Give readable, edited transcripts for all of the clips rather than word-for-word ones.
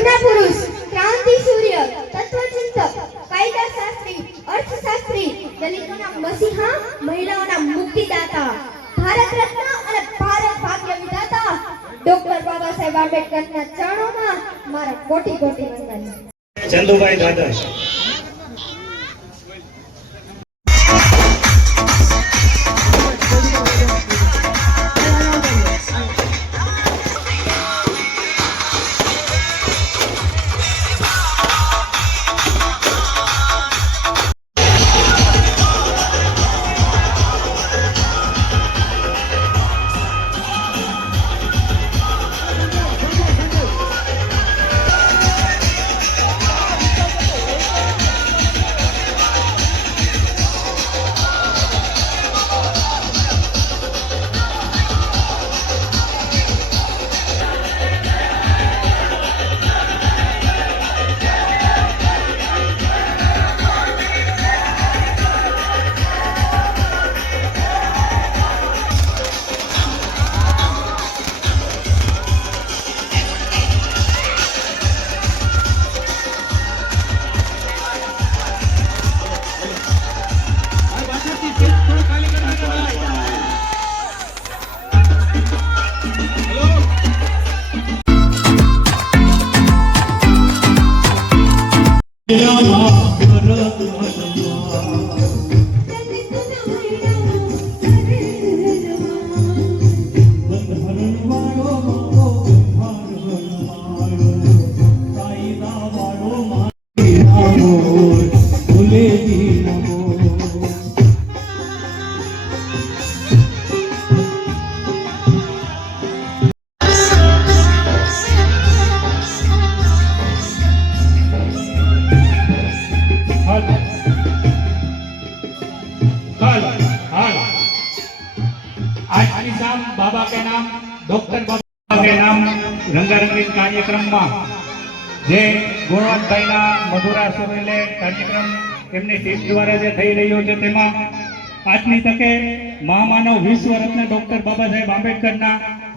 પ્રજ્ઞાપુરુષ, ક્રાંતિ સૂર્ય, તત્વચિંતક, કાયદાશાસ્ત્રી, અર્થશાસ્ત્રી, દલિતોના મસીહા, મહિલાઓના મુક્તિદાતા, ભારત રત્ન અને ભારત ભાગ્ય વિધાતા ડોક્ટર બાબા સાહેબ આંબેડકરના ચરણોમાં મારા કોટી કોટી વંદન. ચંદુભાઈ દાદા. बाबा के नाम डॉक्टर बाबा के नाम रंगारंगीन कार्यक्रम में जे गुणवंत भाई ना मधुरा सुरेले कार्यक्रम एमनी टीम द्वारा जे थई रह्यो छे तेमां आजनी तके महामानव विश्व रत्न डॉक्टर बाबा साहेब आंबेडकर ना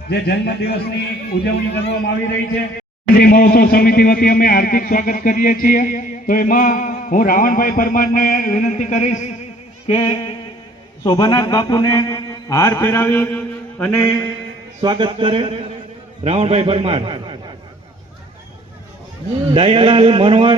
जे जन्म दिवसनी उजवणी करवामां आवी रही छे महोत्सव समिति वती अमे हार्दिक स्वागत करीए छीए। तो एमां हूँ रावणभाई परमार ने विनंती करीश के शोभानाथ बापू ने हार पहेरावी અને સ્વાગત કરે. રાવણભાઈ પરમાર, દયાલાલ મનોહર,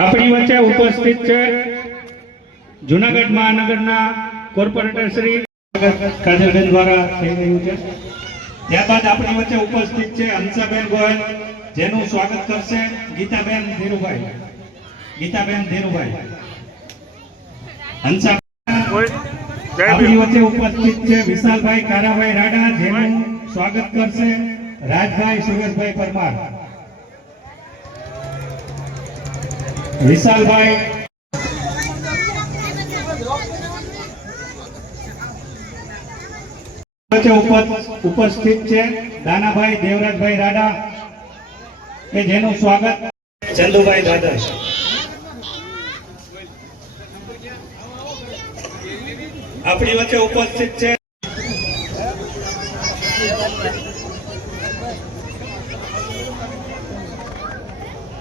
આપણી વચ્ચે ઉપસ્થિત છે જૂનાગઢ મહાનગરના કોર્પોરેટર શ્રી કાજલબેન દ્વારા થઈ રહ્યું છે. ત્યારબાદ આપણી વચ્ચે ઉપસ્થિત છે હંસાબેન ગોયલ, જેનું સ્વાગત કરશે ગીતાબેન ધીરુભાઈ. હંસા આપણી વચ્ચે ઉપસ્થિત છે વિશાલભાઈ કારાભાઈ રાડા, જેનું સ્વાગત કરશે રાજભાઈ સુરેશભાઈ પરમાર. વિશાલભાઈ ઉપસ્થિત છે દાનાભાઈ દેવરાજભાઈ રાડા, કે જેનું સ્વાગત ચંદુભાઈ દાદા. આપણી વચ્ચે ઉપસ્થિત છે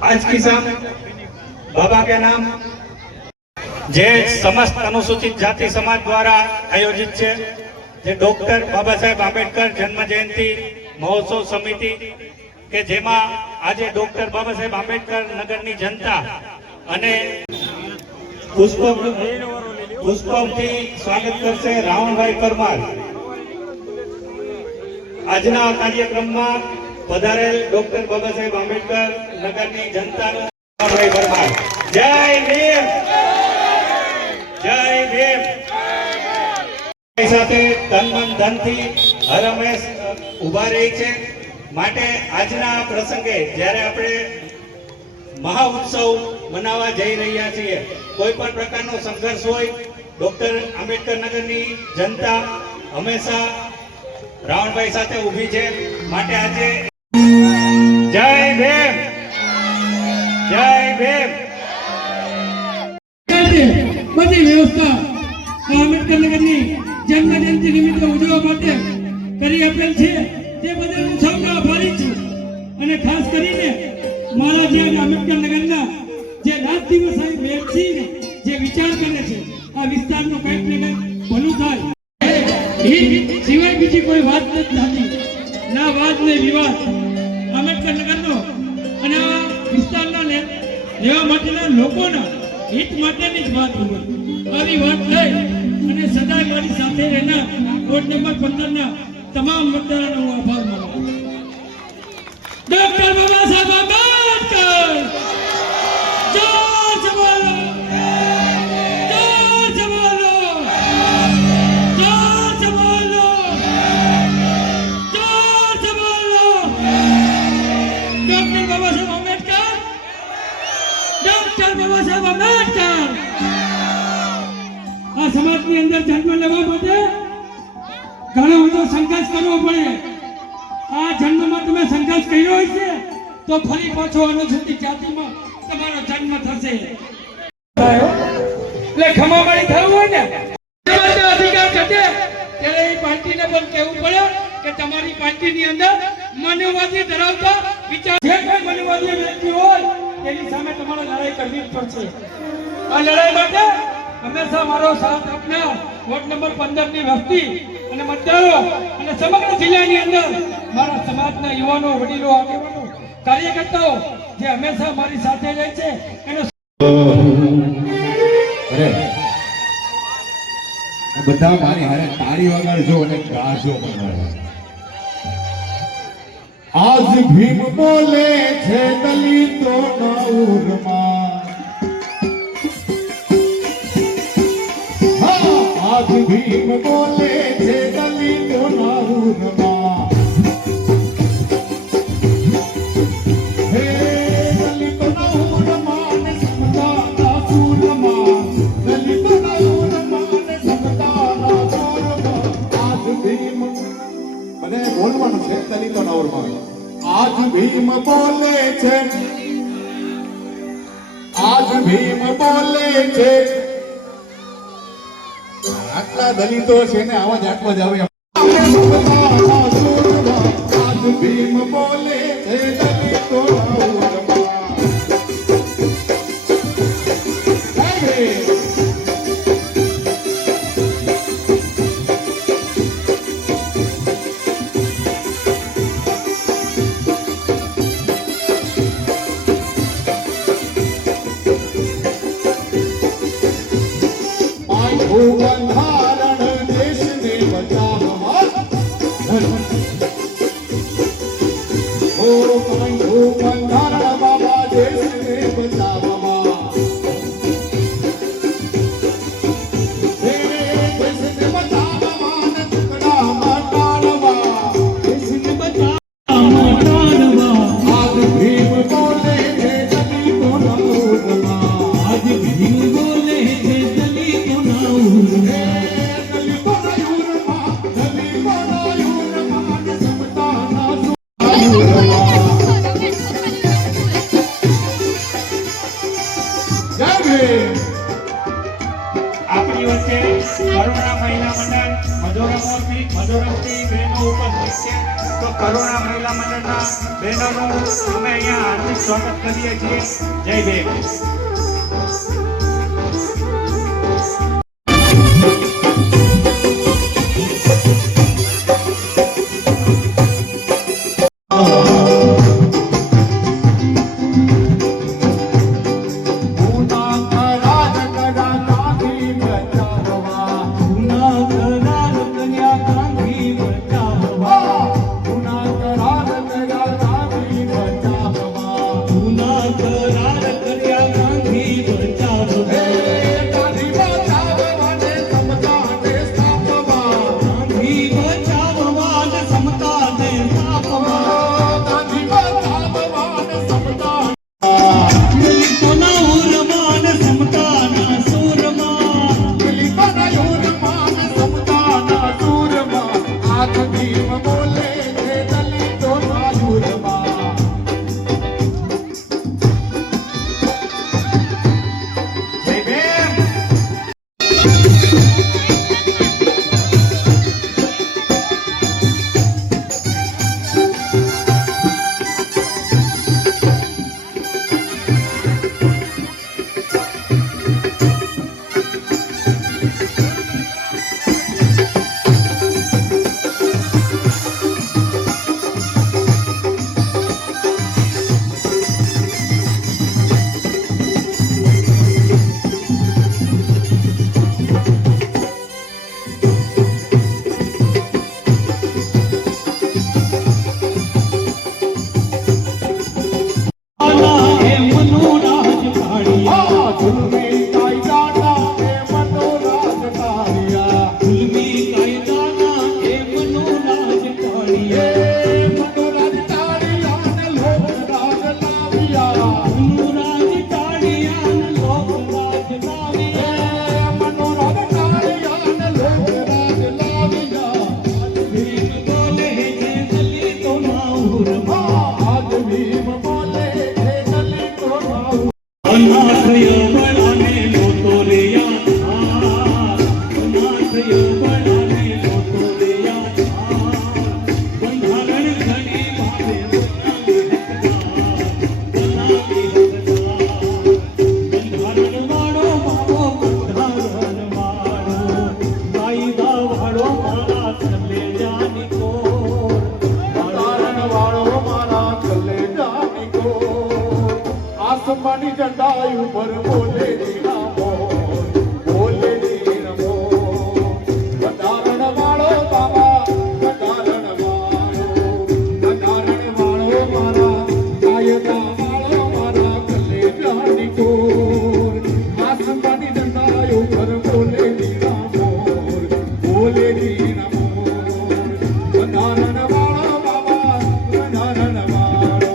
आज की शाम बाबा के नाम जे समस्त अनुसूचित जाति समाज द्वारा आयोजित है, जे डॉक्टर बाबा साहेब आंबेडकर जन्म जयंती महोत्सव समिति के जेमा आज डॉक्टर बाबा साहेब आंबेडकर नगरनी जनता अने पुष्पथी स्वागत करशे रावणभाई परमार. आजना कार्यक्रम में पधारेल डॉक्टर बाबा साहेब आंबेडकर नगरनी जनता रावणभाई परमार. जय भीम, जय भीम. સાથે તન મન ધનથી હર હંમેશ ઉભા રહી છે. માટે આજના પ્રસંગે જ્યારે આપણે મહા ઉત્સવ મનાવવા જઈ રહ્યા છીએ. કોઈ પણ પ્રકારનો સંઘર્ષ હોય, ડોક્ટર આંબેડકર નગરની જનતા હંમેશા રાવણભાઈ સાથે ઊભી છે. માટે આજે જય ભીમ, જય ભીમ. બધી વ્યવસ્થા આંબેડકર નગરની જન્મ જયંતિ નિમિત્તે ઉજવવા માટે કરી આપેલ છે. તે બદલ હું સૌનો આભારી છું. અને ખાસ કરીને મારા જે આંબેડકર નગરના જે રાત દિવસ આવી બેસીને જે વિચાર કરે છે આ વિસ્તારનું કંઈક ને કંઈક ભલું થાય એ સિવાય બીજી કોઈ વાત નથી થતી. ના વાદ ને વિવાદ આંબેડકર નગરનો અને આ વિસ્તારના રહેવા માટેના લોકોના હિત માટેની જ વાત હોય. આવી વાત થઈ અને સદાય મારી સાથે રહેનાર વોર્ડ નંબર 15 ના તમામ મતદારોનો હું આભાર માનું છું. ડોક્ટર બાબા સાહેબ આંબેડકર જય જવાલો, જય જવાલો, જય જવાલો, જય જવાલો. Doctor Baba Saheb Ambedkar, doctor Baba Saheb Ambedkar. આ સમાજની અંદર જન્મ લેવા માટે ઘણો બધો સંઘર્ષ કરવો પડે. આ જન્મમાં તમે સંઘર્ષ કર્યો હોય છે તો ફરી પાછો અનુસૂચિત જાતિમાં તમારો જન્મ થશે. એટલે ખમાવાળી થવું હોય ને તમારો અધિકાર ઘટે ત્યારે એ પાર્ટીને પણ કહેવું પડે કે તમારી પાર્ટીની અંદર માનવવાદી ધરાવતા વિચાર જે કોઈ માનવવાદી વ્યક્તિ હોય તેની સામે તમારે લડાઈ કરવી જ પડશે. આ લડાઈ માટે હંમેશા મારો સાથ આપનાર વોર્ડ નંબર 15 ની વસ્તી અને મતદારો અને સમગ્ર જિલ્લાની અંદર મારા સમાજના યુવાનો, વડીલો, આગેવાનો, કાર્યકર્તાઓ જે હંમેશા મારી સાથે રહે છે એનો અરે બધા મારી હારે તાળી વગાડજો અને ગાજો. આજ ભીમ બોલે છે દલિતોના ઉરમાં, આજ ભીમ બોલે છે દલિતોના ઉરમાં. હે દલિતોના ઉરમાં ને સમતાના સૂરમાં, દલિતોના ઉરમાં ને સમતાના સૂરમાં. આજ ભીમ મને બોલવાનું છે દલિતોના ઉરમાં. આજ ભીમ બોલે છે, આજ ભીમ બોલે છે. આટલા દલિતો છે ને આવાજ આટલો જ આવે. આજ ભીમ બોલે છે દલિતો બંધારણ દેશને બચાવવા, ઓ બંધારણ બાબા દેશને બચાવવા. દેશને બચાવવા ને ટુકડામાં ટાળવા, દેશને બચાવવા ટાળવા. આજ ભીમ બોલે છે દલિતોના ઉરમાં, આજ ભીમ બોલે છે દલિતોના ઉરમાં. આપણી વચ્ચે કરુણા મહિલા મંડળ મધુરમથી બહેનો ઉપસ્થિત છે. તો કરુણા મહિલા મંડળના બહેનોનું અમે અહીંયા હાર્દિક સ્વાગત કરીએ છીએ. જય ભીમ. કરાર કર્યા જનતાની જનતા ઉપર બોલે દીના મોર, બોલે દીના મોર. બંધારણ વાળો બાબા, બંધારણ વાળો.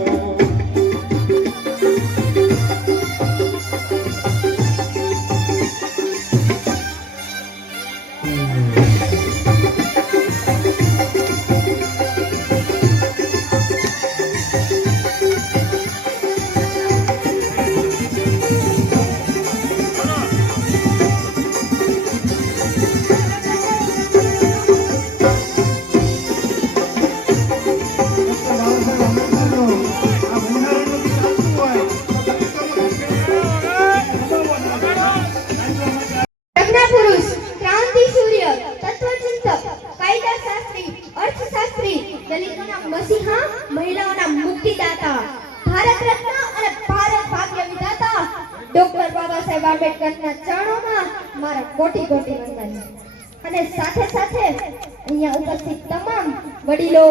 પ્રજ્ઞાપુરુષ, ક્રાંતિ સૂર્ય, તત્વચિંતક, કાયદાશાસ્ત્રી, અર્થશાસ્ત્રી, દલિતોના મસીહા, મહિલાઓના મુક્તિદાતા, ભારત રત્ન અને ભારત ભાગ્ય વિધાતા ડોક્ટર બાબા સાહેબ આંબેડકરના ચરણોમાં મારા કોટી કોટી વંદન. અને સાથે સાથે અહીંયા ઉપસ્થિત તમામ વડીલો,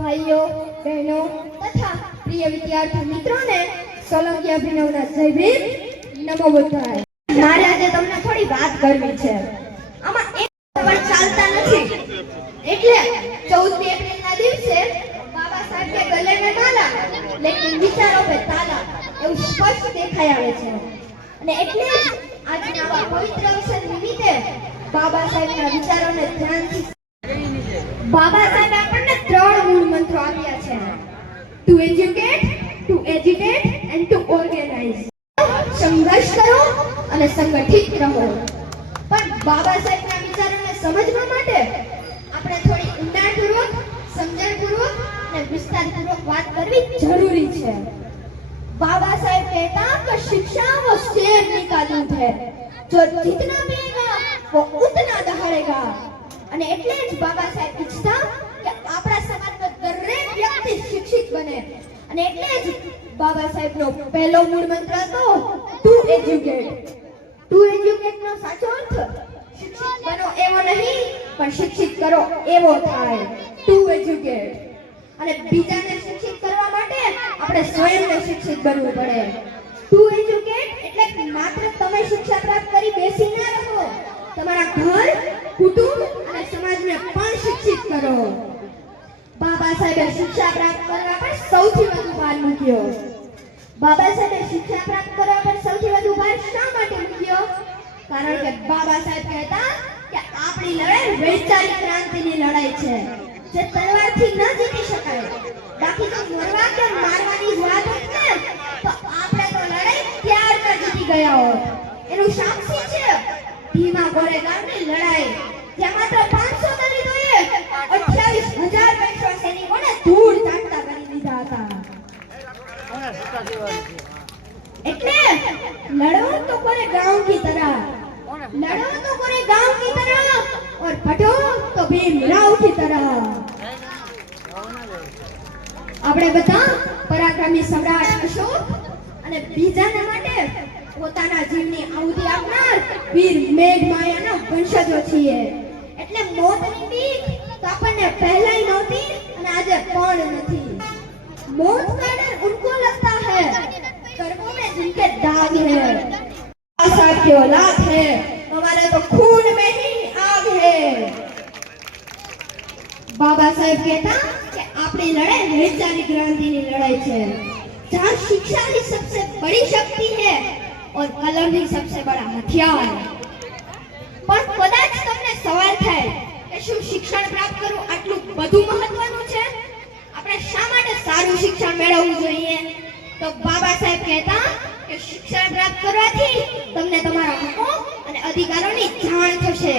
ભાઈઓ, બહેનો તથા પ્રિય વિદ્યાર્થી મિત્રોને સોલંકી અભિનવના જય ભીમ, નમો બુદ્ધાય. મારે આજે તમને થોડી વાત કરવી છે. આમાં એક પણ ચાલતા નથી. એટલે 14મી એપ્રિલના દિવસે બાબા સાહેબ કે ગલે में माला लेकिन વિચારો पे તાલા એવું સ્પષ્ટ દેખાઈ આવે છે. અને એટલે જ આજના આ પવિત્ર અવસર નિમિત્તે બાબા સાહેબના વિચારોને ધ્યાનથી બાબા સાહેબે આપણને 3 મૂળ મંત્રો આપ્યા છે: to educate, to educate and to organise. સંઘર્ષ કરો અને સંગઠિત રહો. પણ બાબા સાહેબના વિચારોને સમજવા માટે આપણે થોડી ઊંડાણપૂર્વક, સમજણપૂર્વક અને વિસ્તારપૂર્વક વાત કરવી જરૂરી છે. बाबा साहेब कहता कि शिक्षा वो शेरनी का दूध है, जो जितना पिएगा वो उतना दहाड़ेगा. અને એટલે જ બાબા સાહેબ ઈચ્છતા કે આપણા સમાજનો દરેક વ્યક્તિ શિક્ષિત બને. અને એટલે જ બાબા સાહેબનો પહેલો મૂળ મંત્ર હતો ટુ એજ્યુકેટ. ટુ એજ્યુકેટ નો સાચો અર્થ શિક્ષિત બનો એવો નહીં, પણ શિક્ષિત કરો એવો થાય. Two educate. અને બીજાને શિક્ષિત કરવા માટે આપણે સ્વયંને શિક્ષિત બનવું પડે. ટુ એજ્યુકેટ એટલે માત્ર તમે શિક્ષા પ્રાપ્ત કરી બેસી ના રહો, તમારા ઘર, કુટુંબ અને સમાજને પણ શિક્ષિત કરો. બાબા સાહેબે શિક્ષા પ્રાપ્ત કરવા પર સૌથી વધુ ભાર મૂક્યો. બાબા સાહેબે શિક્ષા પ્રાપ્ત કરવા પર સૌથી વધુ ભાર શા માટે મૂક્યો? કારણ કે બાબા સાહેબ કહેતા કે આપણી લડાઈ વૈચારિક ક્રાંતિની લડાઈ છે, જે તલવારથી ન જીતી શકાય. બાકી તો મરવા કે મારવાની વાત હોત ને તો આપણે તો લડાઈ ત્યારના જીતી ગયા હોત. એનું સાક્ષી છે ભીમા ગોરેગાંવની લડાઈ, જ્યાં માત્ર 500 દલિતોએ 28,000 પેશવા સૈનિકોને ધૂળ ચાટતા કરી દીધા હતા. એટલે લડો તો કરે ગાંવ કી તરહ, लड़ो तो करे गांव की तरह और फटो तो भीमराव की तरह. આપણે બધા પરાક્રમી સમ્રાટ અશોક અને બીજાના માટે પોતાના જીવની આહુતિ આપનાર વીર મેઘમાયાના વંશજો છીએ. એટલે મોતની બીક તો આપણને પહેલાય નહોતી અને આજે પણ નથી. मौत का डर उनको लगता है कर्मों में जिनके दाग है. साहब की औलाद है, हमारे तो खून में ही आग है. बाबा साहेब कहता कि अपनी लड़ाई वैचारिक क्रांति की लड़ाई है, जहाँ शिक्षा ही सबसे बड़ी शक्ति है और कलम ही सबसे बड़ा हथियार. पर कदाच તમને સવાલ થાય કે શું શિક્ષણ પ્રાપ્ત કરવું આટલું બધું મહત્વનું છે? આપણે શા માટે સારું શિક્ષણ મેળવવું જોઈએ? તો બાબા સાહેબ કહેતા કે શિક્ષણ પ્રાપ્ત કરવાથી તમને તમારા હકો અને અધિકારોની જાણ થશે.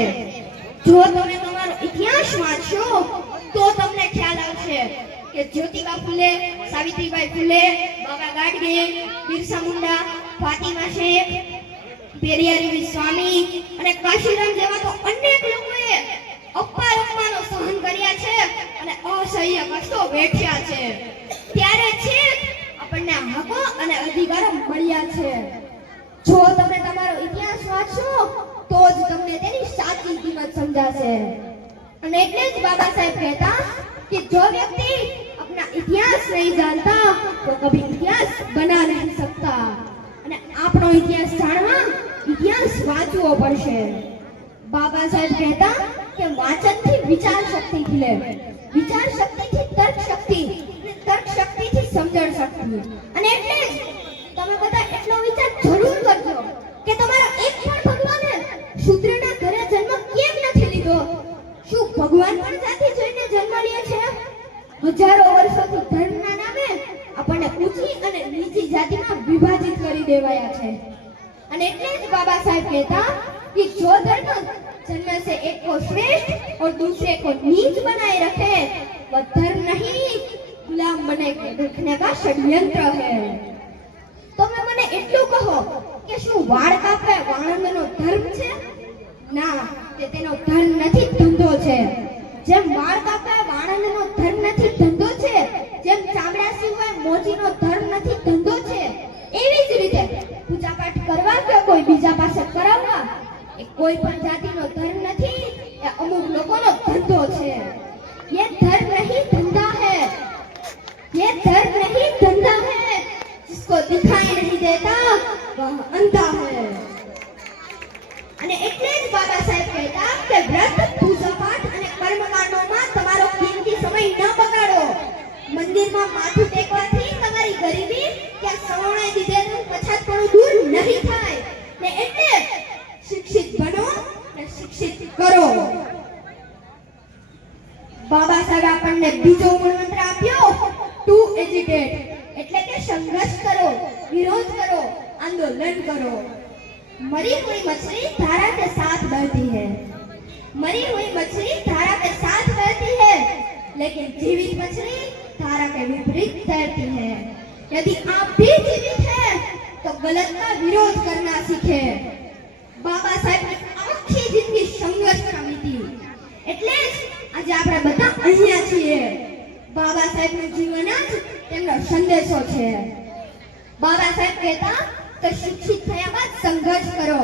જો તમે તમારો ઇતિહાસ વાંચશો તો તમને ખ્યાલ આવશે કે જ્યોતિબા ફૂલે, સાવિત્રીબાઈ ફૂલે, બાબા ગાડગે, બિરસા મુંડા, ફાતિમા શેખ, પેરિયારી સ્વામી અને કાશીરામ જેવા તો અનેક લોકોએ અપાર અપમાનો સહન કર્યા છે અને અસહ્ય કષ્ટો વેઠ્યા છે. ત્યારે છે આપણને હકો અને અધિકારો મળ્યા છે. જો તમે તમારો ઇતિહાસ વાંચશો તો જ તમને તેની સાચી કિંમત સમજાશે. અને એટલે જ બાબા સાહેબ કહેતા कि जो व्यक्ति अपना इतिहास नहीं जानता वो कभी इतिहास बना नहीं सकता. અને આપણો ઇતિહાસ જાણવા ઇતિહાસ વાંચવો પડશે. બાબા સાહેબ કહેતા કે વાંચનથી વિચાર શક્તિ ખીલે, વિચાર શક્તિથી તર્ક શક્તિ, અને તર્ક શક્તિથી સમજણ શક્તિ. અને એટલે જ તમે બધા એટલો વિચાર જરૂર કરજો કે તમારા એક પણ ભગવાને શૂદ્રના ઘરે જન્મ કેમ નથી લીધો? શું ભગવાન પણ જાતિ જોઈને જન્મ લે છે? હજારો વર્ષોથી ધર્મના નામે આપણને ઊંચી અને નીચી જાતિમાં વિભાજિત કરી દેવાયા છે. અને એટલે જ બાબા સાહેબ કહેતા कि जो धर्म जन्म से एक को श्रेष्ठ और दूसरे को नीच बनाए रखे वह धर्म नहीं गुलाम बने रखने का षड्यंत्र है. તમે મને એટલું કહો કે શું વાળ કાપે વાણંદનો ધર્મ છે? ના, તે તેનો ધર્મ નથી, ધંધો છે. જેમ વાળ કાપે વાણંદનો ધર્મ નથી, ધંધો છે, જેમ ચામડા સીવવા મોચીનો ધર્મ નથી, ધંધો છે, એવી જ રીતે પૂજા પાઠ કરવા કે કોઈ બીજા પાસે કરાવવા એ કોઈ પણ જાતિનો ધર્મ નથી, એ અમુક લોકોનો ધંધો છે. ये धर्म नहीं धंधा है, ये धर्म नहीं धंधा है, जिसको दिखाई नहीं देता वह अंधा है. અને એટલે જ બાબા સાહેબ કહેતા કે વ્રત, પૂજા પાઠ અને કર્મકાંડોમાં તમારો કિંમતી સમય ન બગાડો. મંદિરમાં માથું ટેકવાથી તમારી ગરીબી કે સવર્ણે દીધેલું પછાતપણું દૂર નહીં થાય. ને એટલે શિક્ષિત બનો અને શિક્ષિત કરો. બાબા સાહેબ આપણને બીજો મૂળમંત્ર આપ્યો, ટુ એજ્યુકેટ, એટલે કે સંઘર્ષ કરો, વિરોધ કરો, આંદોલન કરો. मरी हुई मछली धारा के साथ बहती है, मरी हुई मछली धारा के साथ बहती है, लेकिन जीवित मछली धारा के विपरीत तैरती है. यदि आप भी जीवित हैं तो गलत का विरोध करना सीखे. बाबा साहेब ની આખી જિંદગી સંઘર્ષમાં વીતી, એટલે જ આજે આપણે બધા અહીંયા છીએ. બાબા સાહેબનું જીવન જ તેમનો સંદેશો છે. બાબા સાહેબ કહેતા કે શિક્ષિત થયા બાદ સંઘર્ષ કરો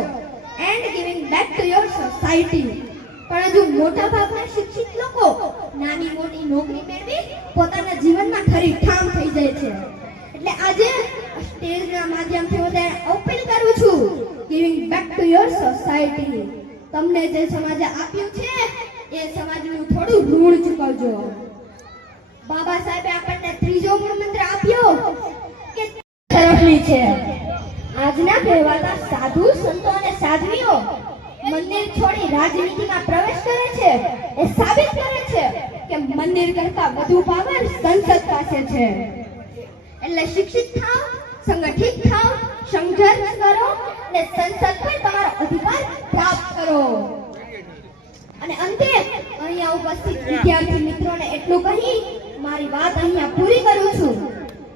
and giving back to your society. પણ હજુ મોટા ભાગના શિક્ષિત લોકો નાની મોટી નોકરી મેળવી પોતાના જીવનમાં ખરી ઠામ થઈ જાય છે. એટલે આજે સ્ટેજના માધ્યમથી હું તેને અપીલ કરું છું, giving back to your society. તમને જે સમાજે આપ્યું છે એ સમાજનું થોડું ઋણ ચૂકવજો. બાબા સાહેબે આપણને ત્રીજો મૂળમંત્ર આપ્યો કે તરફની છે. આજના કહેવાતા સાધુ સંતો અને સાધ્વીઓ મંદિર છોડી રાજનીતિમાં પ્રવેશ કરે છે એ સાબિત કરે છે કે મંદિર કરતા વધુ પાવર સંસદ પાસે છે. એટલે શિક્ષિત થાઓ, સંગઠિત થાઓ, સંઘર્ષ કરો અને સંસદ પર તમારો અધિકાર પ્રાપ્ત કરો. અને અંતે અહીંયા ઉપસ્થિત વિદ્યાર્થી મિત્રોને એટલું કહી મારી વાત અહીંયા પૂરી કરું છું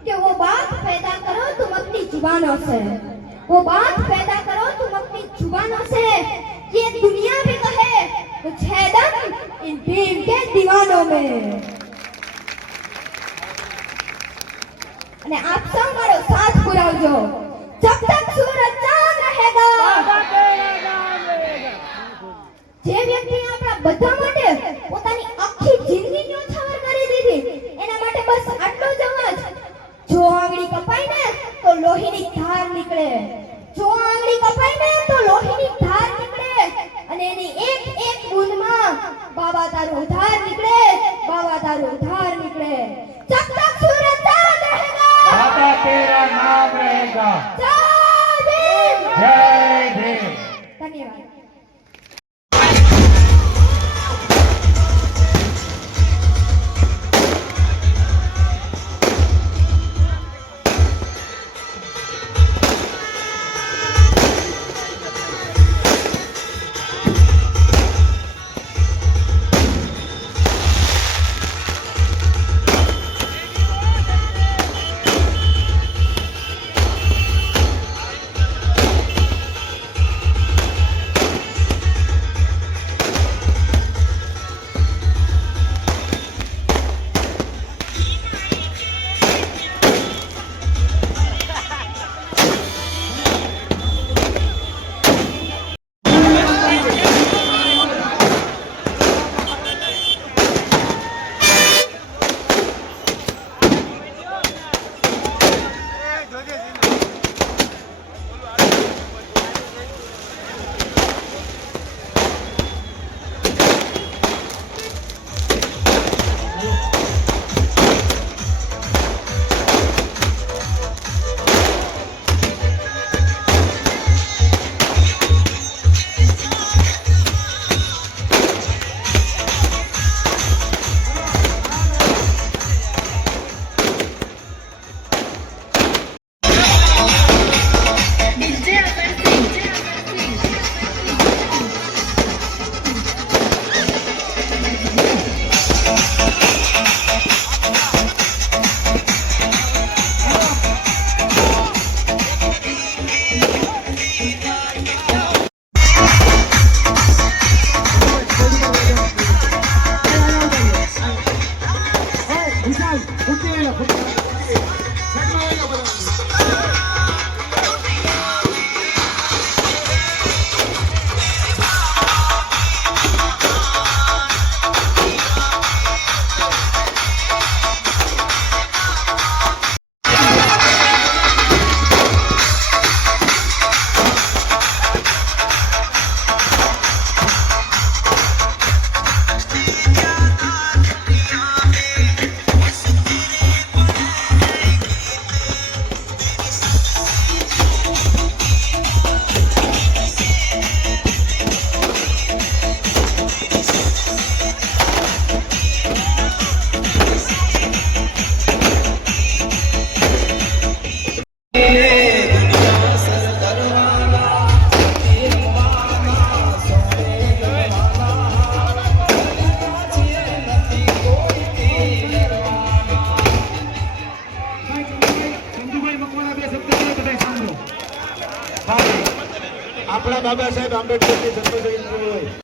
कि वो बात पैदा करो तुम अपनी जुबानों से, वो बात पैदा करो तुम अपनी जुबानों से, ये दुनिया भी कहे कुछ है दम इन भीम के दीवानों में. અને આપ સૌ મારો સાથ પુરાવજો. જબ તક સૂરજ ચાંદ રહેગા, જે વ્યક્તિ આપણા બધા માટે પોતાની આખી જિંદગી ન્યોછાવર કરી દીધી એના માટે બસ આટલો જ અવાજ. જો આંગળી કપાય ને તો લોહીની ધાર નીકળે, જો આંગળી કપાય ને તો લોહીની ધાર નીકળે, અને એની એક એક બૂંદમાં બાબા તારો ઉધાર નીકળે, બાબા તારો ઉધાર નીકળે. જબ તક સૂરજ ચાંદ રહેગા, दादा तेरा नाम रहेगा. જય ભીમ. जय भीम. ધન્યવાદ. બાબા સાહેબ આંબેડકરની જન્મજયંતિ હોય.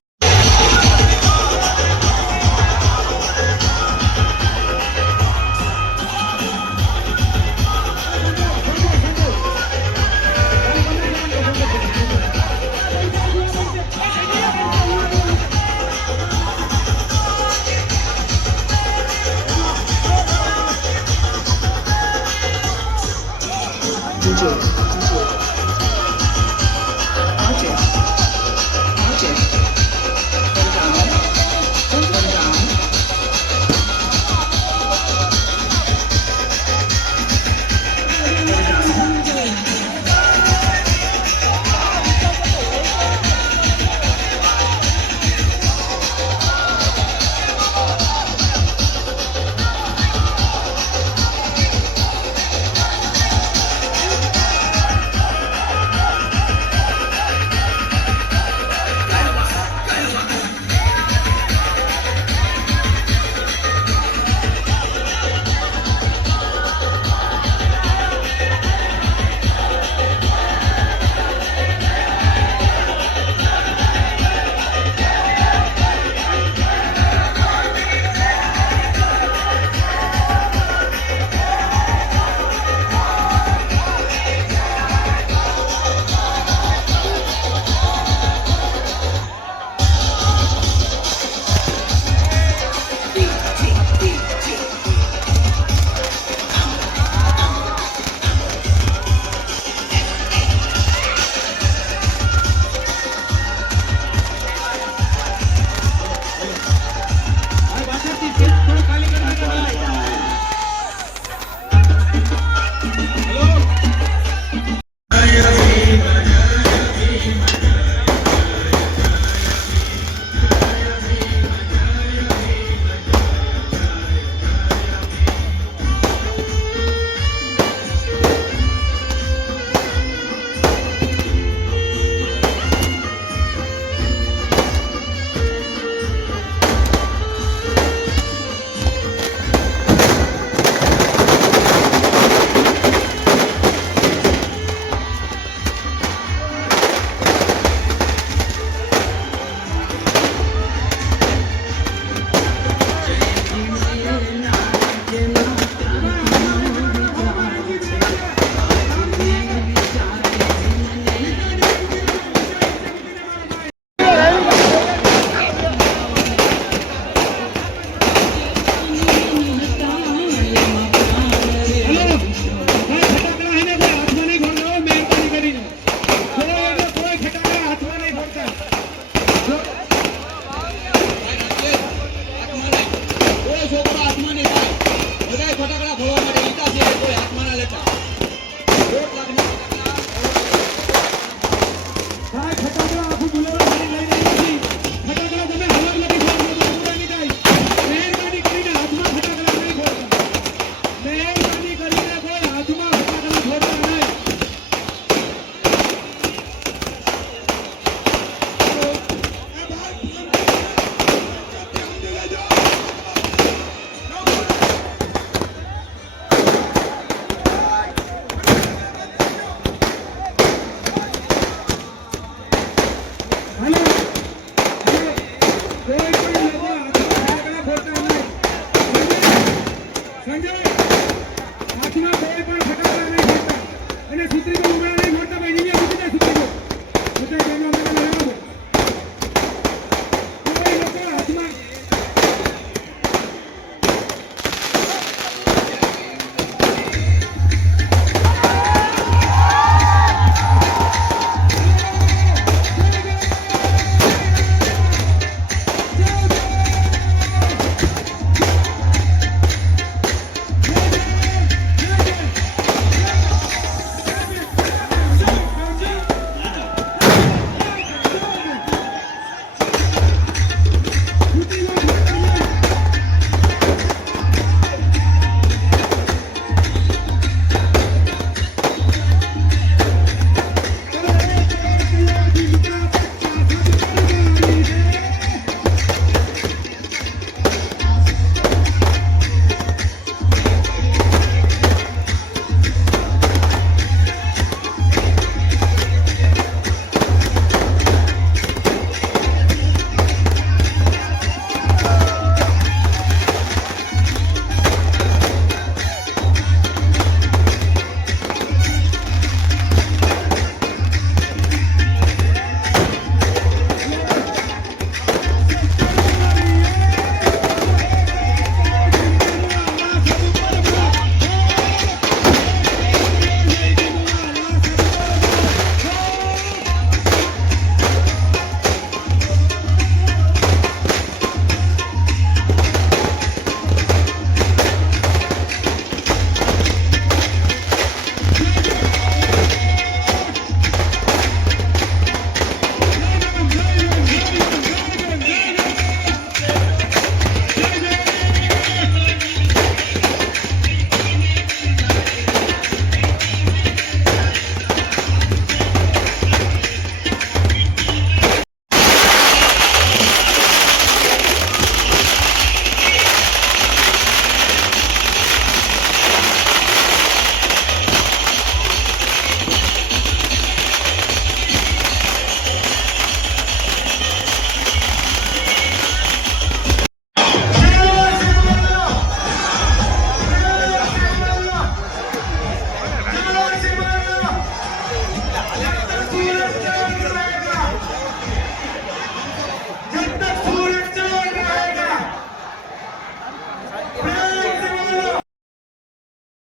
Good.